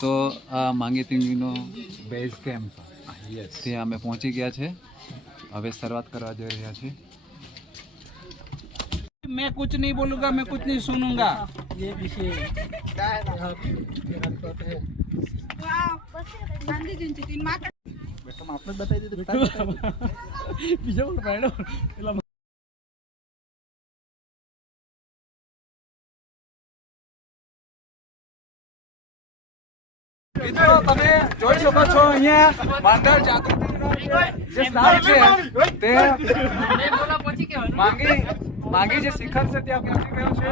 તો આ માંગી તિંગીનો બેઝ કેમ્પ ત્યાં અમે પહોંચી ગયા છે. હવે શરૂઆત કરવા જઈ રહ્યા છીએ. मैं कुछ नहीं बोलूंगा, मैं कुछ नहीं सुनूंगा. ये विषय આપણે બતાવી દીધું બીજો પણ પાડો પેલા. મિત્રો તમે જોઈ શકો છો અહીંયા માંડર જાગૃતિનો જે સ્થાન છે તે માંગી જે શિખર છે ત્યાં પહોંચી ગયો છે.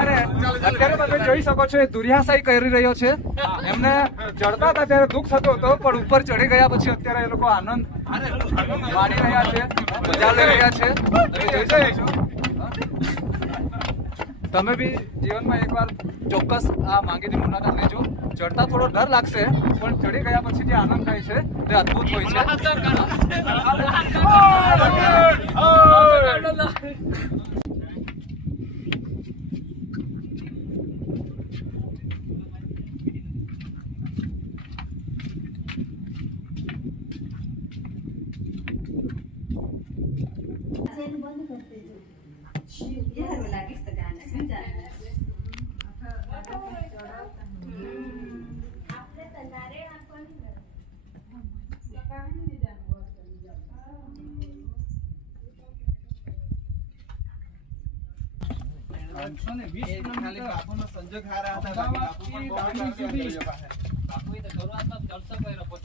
અને અત્યારે તમે જોઈ શકો છો એ દુર્યાશાઈ કરી રહ્યો છે. એમને ચડતા હતા ત્યારે દુઃખ થતું હતું, પણ ઉપર ચડી ગયા પછી અત્યારે એ લોકો આનંદ માણી રહ્યા છે, મજા લઈ રહ્યા છે. તમે જોઈ શકો છો. તમે બી જીવનમાં એકવાર ચોક્કસ આ માંગીની મુલાકાત લેજો. ચડતા થોડો ડર લાગશે, પણ ચડી ગયા પછી જે આનંદ થાય છે તે અદ્ભુત હોય છે.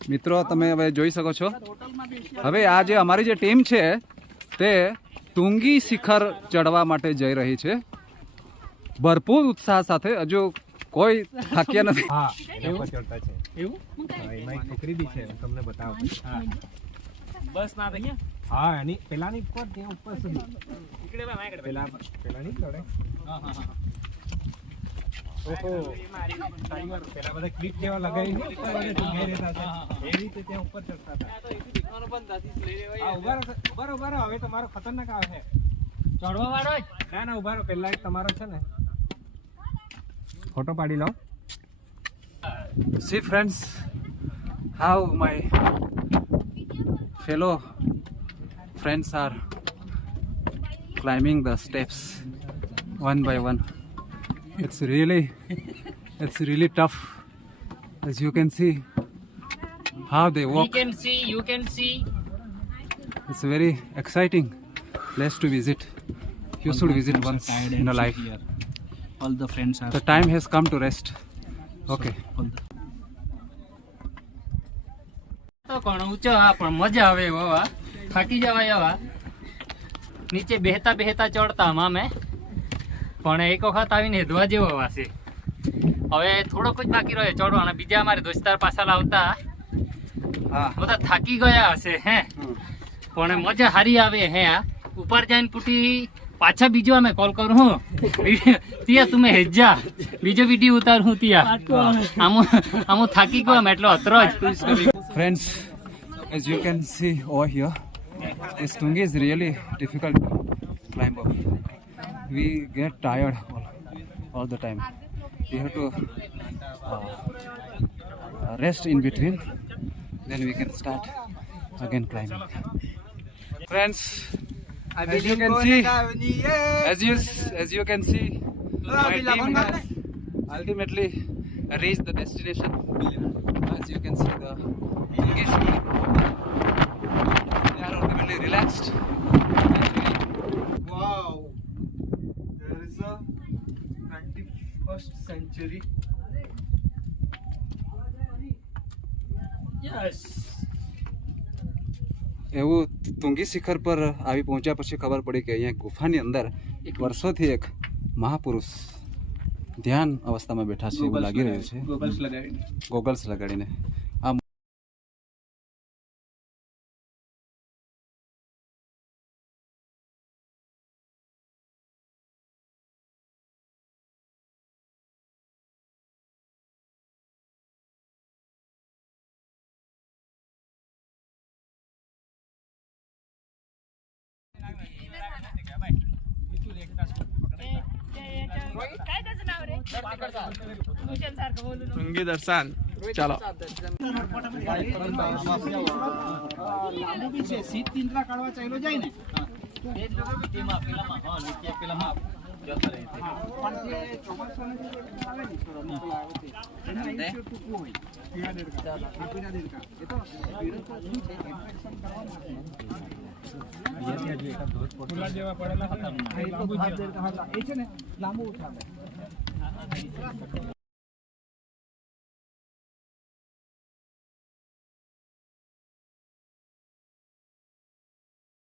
મિત્રો તમે હવે જોઈ શકો છો. હવે આ જે અમારી જે ટીમ છે તે તુંગી શિખર ચડવા માટે જઈ રહી છે ભરપૂર ઉત્સાહ સાથે. હજુ કોઈ થાક્યા નથી. છોકરી બી છે, તમને બતાવો. બસ ના થઈ હા, એની પેલાની ઉપર ત્યાં ઉપર સુધી પેલાની ચડે. ઓહો, પેલા બધા ક્લિપ જેવા લગાવી એ રીતે ત્યાં ઉપર ચડતા હતા. ઉભા રહો, હવે તમારો ખતરનાક આવે છે ચડવા વાળો. ના ઉભા રહો, પેલા એક તમારો છે ને ફોટો પાડી લો. See friends, how my fellow friends are climbing the steps one by one. It's really tough. As you can see how they walk. You can see. It's a very exciting place to visit. You should visit once in a life. All the friends are. The time has come to rest. Okay. તો કોણ ઊંચો હા પણ મજા આવે એવા થાકી જવાય એવા. નીચે બેહતા બેહતા ચડતા મામે પણ એક વખત આવીને હેદવા જેવો વાસે. હવે થોડોક જ બાકી રહ્યો ચડવાના. બીજા અમારે દોસ્તાર પાછા લાવતા બધા થાકી ગયા હશે હે, પણ મજા સારી આવે હે. ઉપર જઈને પૂટી પાછા બીજો અમે કોલ કરું હું ત્યાં તમે હેજા બીજો વિડીયો ઉતાર હું ત્યાં આમ થાકી ગયો અમે એટલો અતરો જ. Friends, as you can see over here, this Tungi is really difficult to climb up. We get tired all the time. We have to rest in between, then we can start again climbing. Friends, as you can see, my team has ultimately reached the destination. As you can see, the Tungi Shikar. They are ultimately relaxed. Wow, there is a 21st century. Yes. એવું તુંગી શિખર પર આવી પહોંચ્યા પછી ખબર પડી કે અહીંયા ગુફાની અંદર વર્ષોથી એક મહાપુરુષ ધ્યાન અવસ્થામાં બેઠા છે એવું લાગી રહ્યું છે. ગોગલ્સ લગાડીને આ काय त्याचं नाव रे? અંગે દર્શન ચાલો લાંબુ ઉઠાવે